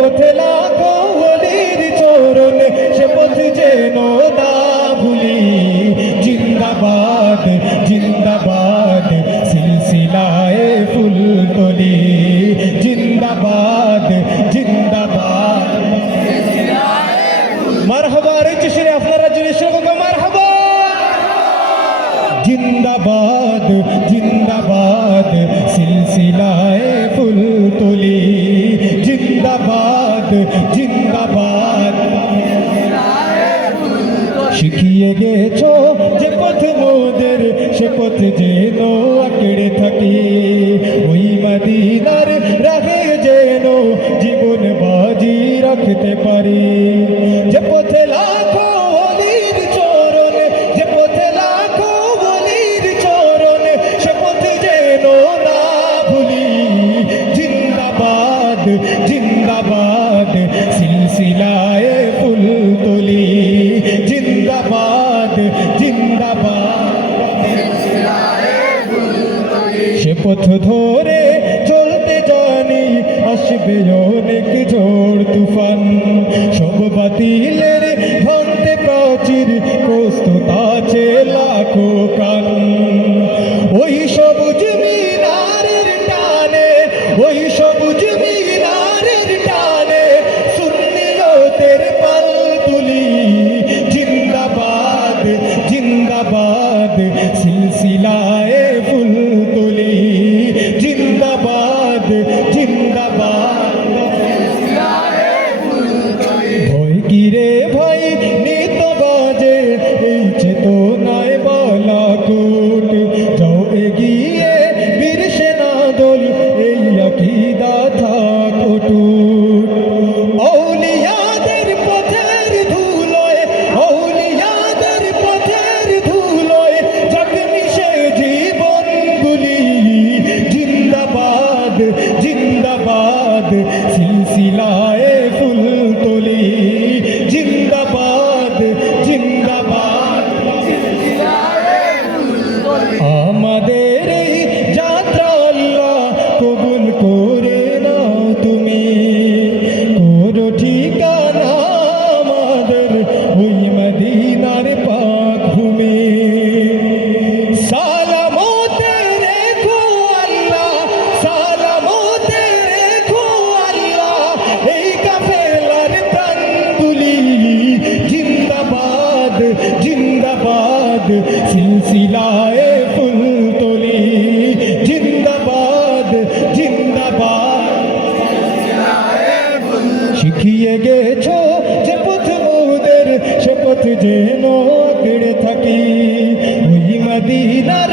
পথে লাখো ওলির চরণ, সে পথ যেন না ভুলি। জিন্দাবাদ জিন্দাবাদ সিলসিলায়ে ফুলতলি, জিন্দাবাদ জিন্দাবাদ। মারহাবা রেজিস্ট্রি আপনারা রেজিস্ট্রি করবেন, মারহাবা। জিন্দাবাদ জিন্দাবাদ সিলসিলায়ে ফুলতলি, জিন্দাবাদ জিন্দাবাদ। শিখিয়ে গেছো যে পথ মোদের, সে পথ যেন আঁকড়ে থাকি। ওই মদিনার রাহে যেন জীবন বাজি রাখতে পারি। যে পথে লাখো ওলির চরণ, যে পথে লাখো ওলির চরণ, সে পথ যেন না ভুলি। জিন্দাবাদ জিন্দাবাদ সিলসিলায়ে ফুলতলি, জিন্দাবাদ জিন্দাবাদ। সে পথ ধরে চলতে জানি, আসবে অনেক ঝড় তুফান। সব বাতিলের ভাঙতে প্রাচীর, প্রস্তুত আছে লাখো প্রাণ। ওই সবুজ মিনারের টানে, ওই সবুজ মিনারের টানে সুন্নিয়তের পাল তুলি। জিন্দাবাদ জিন্দাবাদ সিলসিলায়ে ফুলতলি, জিন্দাবাদ জিন্দাবাদ। ভয় কিরে ভাই নিত বাজে, এই চেতনায় বালাকোট। যাও এগিয়ে বীর সেনা দল, এই আকীদা থাক অটুট। আউলিয়াদের পথের ধুলোয়, আউলিয়াদের পথের ধুলোয় যাক মিশে জীবনগুলি। জিন্দাবাদ জিন্দাবাদ সিলসিলায়ে ফুলতলি, জিন্দাবাদ জিন্দাবাদ। আমাদের এই যাত্রা আল্লাহ কবুল করে নাও তুমি। করো ঠিকানা আমাদের ওই মদিনার পাক ভূমি। সালামতে রেখো আল্লাহ, সালামতে রেখো আল্লাহ এই কাফেলার প্রাণগুলি। জিন্দাবাদ জিন্দাবাদ সিলসিলায়ে ফুলতলি, জিন্দাবাদ জিন্দাবাদ। শিখিয়ে গেছো যে পথ মোদের, সে পথ যেন আঁকড়ে থাকি। ওই মদিনার